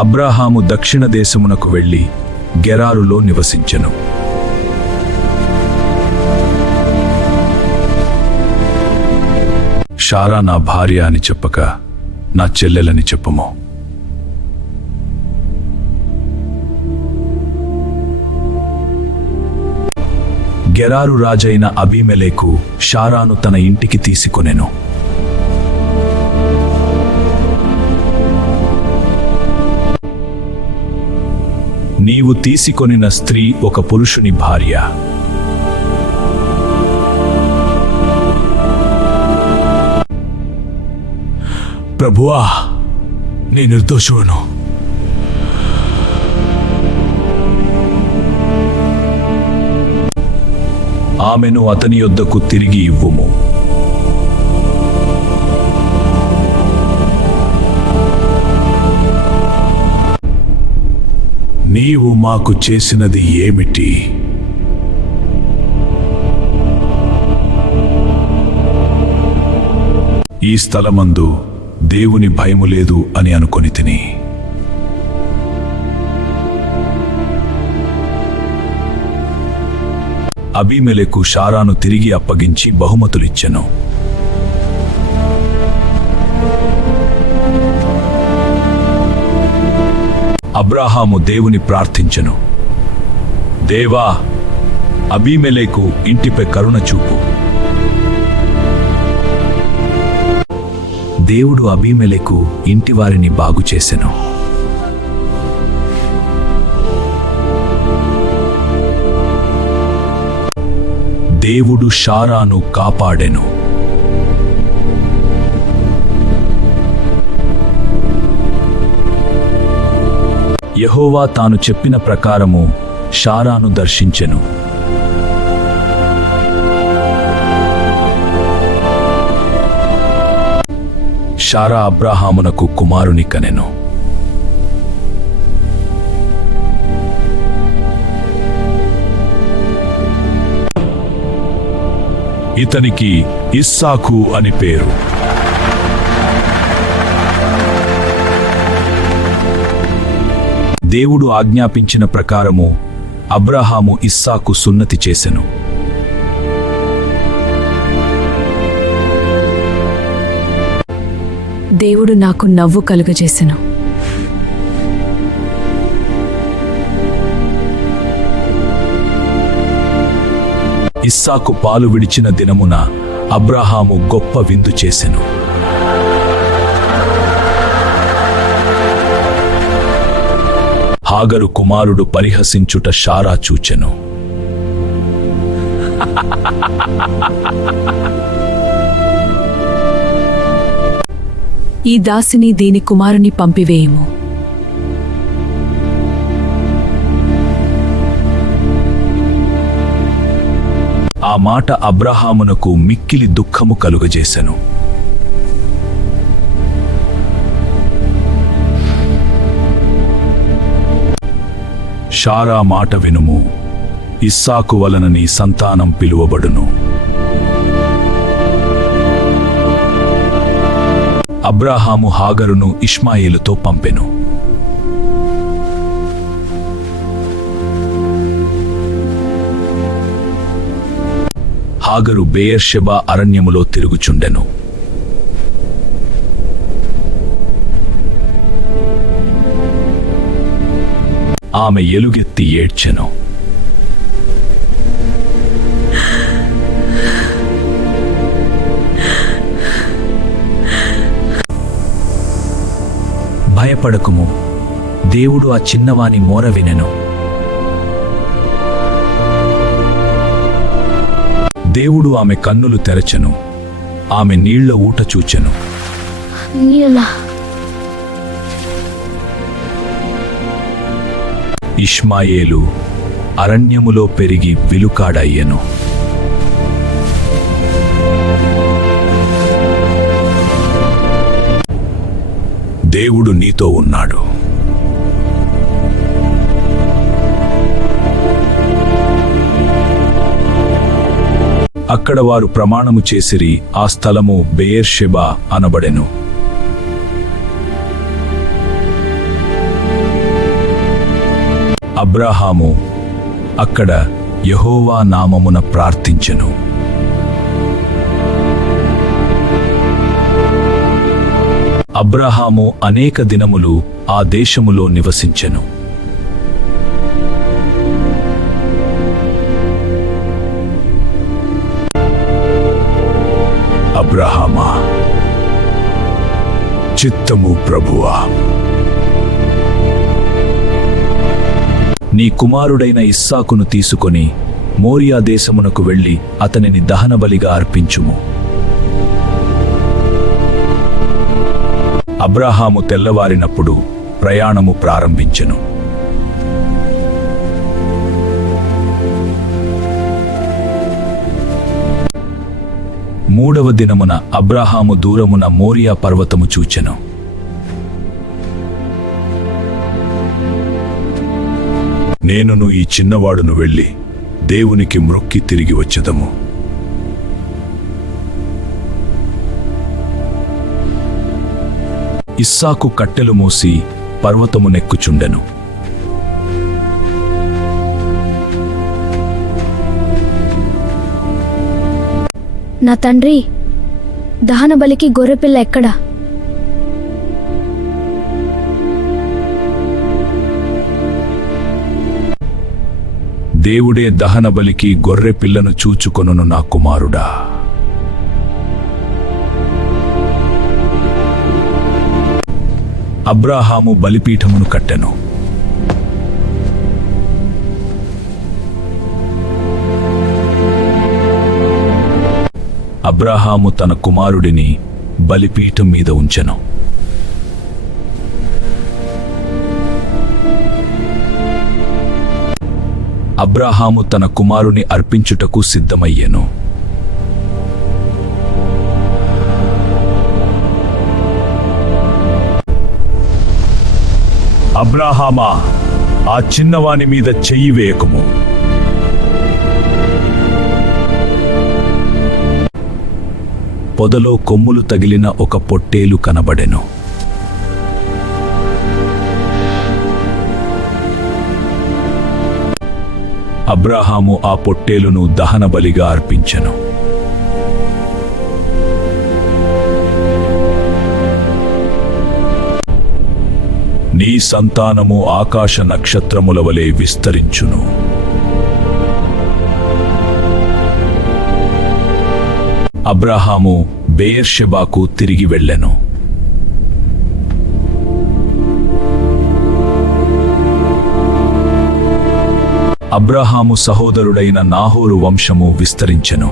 అబ్రాహాము దక్షిణ దేశమునకు వెళ్లి గెరారులో నివసించెను. షారా నా భార్య అని చెప్పక నా చెల్లెలని చెప్పము. గెరారు రాజైన అబీమెలెకు షారాను తన ఇంటికి తీసుకొనెను. నీవు తీసుకొనిన స్త్రీ ఒక పురుషుని భార్య. ప్రభువా, నీ నిర్దోషులను. ఆమెను అతని యొద్దకు తిరిగి ఇవ్వుము. నీవు మాకు చేసినది ఏమిటి? ఈ స్థలమందు దేవుని భయము లేదు అని అనుకొని తిని. అబీమెలెకు షారాను తిరిగి అప్పగించి బహుమతులిచ్చెను. అబ్రాహాము దేవుని ప్రార్థించెను. దేవా, అబీమెలెకు ఇంటిపై కరుణ చూపు. దేవుడు అబీమెలెకు ఇంటివారిని బాగుచేసెను. దేవుడు షారాను కాపాడెను. యెహోవా తాను చెప్పిన ప్రకారము షారాను దర్శించెను. షారా అబ్రాహామునకు కుమారుని కనెను. ఇతనికి ఇస్సాకు అని పేరు. దేవుడు ఆజ్ఞాపించిన ప్రకారము అబ్రాహాము ఇస్సాకు సున్నతి చేసెను. దేవుడు నాకు నవ్వు కలుగజేసెను. ఇస్సాకు పాలు విడిచిన దినమున అబ్రాహాము గొప్ప విందు చేసెను. హాగరు కుమారుడు పరిహసించుట షారా చూచెను. ఈ దాసిని దీని కుమారుని పంపివేయుము. ఆ మాట అబ్రాహామునకు మిక్కిలి దుఃఖము కలుగజేసెను. షారా మాట వినుము, ఇస్సాకు వలన నీ సంతానం పిలువబడును. అబ్రాహాము హాగరును ఇష్మాయేలుతో పంపెను. హాగరు బెయేర్షెబా అరణ్యములో తిరుగుచుండెను. ఆమె ఎలుగెత్తి ఏడ్చెను. భయపడకుము, దేవుడు ఆ చిన్నవాని మోర వినెను. దేవుడు ఆమె కన్నులు తెరచెను, ఆమె నీళ్ల ఊట చూచెను. ఇష్మాయేలు అరణ్యములో పెరిగి విలుకాడయ్యెను. దేవుడు నీతో ఉన్నాడు. అక్కడ వారు ప్రమాణము చేసిరి. ఆ స్థలము బెయేర్షెబా అనబడెను. అబ్రాహాము అక్కడ యెహోవా నామమున ప్రార్థించెను. అబ్రాహాము అనేక దినములు ఆ దేశములో నివసించెను. అబ్రాహామా, చిత్తము ప్రభువా, నీ కుమారుడైన ఇస్సాకును తీసుకొని మోరియా దేశమునకు వెళ్ళి అతనిని దహనబలిగా అర్పించుము. అబ్రాహాము తెల్లవారినప్పుడు ప్రయాణము ప్రారంభించెను. మూడవ దినమున అబ్రాహాము దూరమున మోరియా పర్వతము చూచెను. నేనును ఈ చిన్నవాడును వెళ్ళి దేవునికి మ్రొక్కి తిరిగి వచ్చెదము. ఇస్సాకు కట్టెలు మోసి పర్వతము నెక్కుచుండెను. నా తండ్రి, దహనబలికి గొర్రెపిల్ల ఎక్కడా? దేవుడే దహనబలికి గొర్రె పిల్లను చూచుకొనును నా కుమారుడా. అబ్రాహాము బలిపీఠమును కట్టెను. అబ్రాహాము తన కుమారుడిని బలిపీఠం మీద ఉంచెను. అబ్రాహాము తన కుమారుని అర్పించుటకు సిద్ధమయ్యెను. అబ్రాహామా, ఆ చిన్నవాని మీద చెయ్యి వేయకుము. పొదలో కొమ్ములు తగిలిన ఒక పొట్టేలు కనబడెను. అబ్రాహాము ఆ పొట్టేలును దహనబలిగా అర్పించెను. నీ సంతానము ఆకాశ నక్షత్రముల వలె విస్తరించును. అబ్రాహాము బెయేర్షెబాకు తిరిగి వెళ్ళెను. అబ్రాహాము సహోదరుడైన నాహోరు వంశము విస్తరించెను.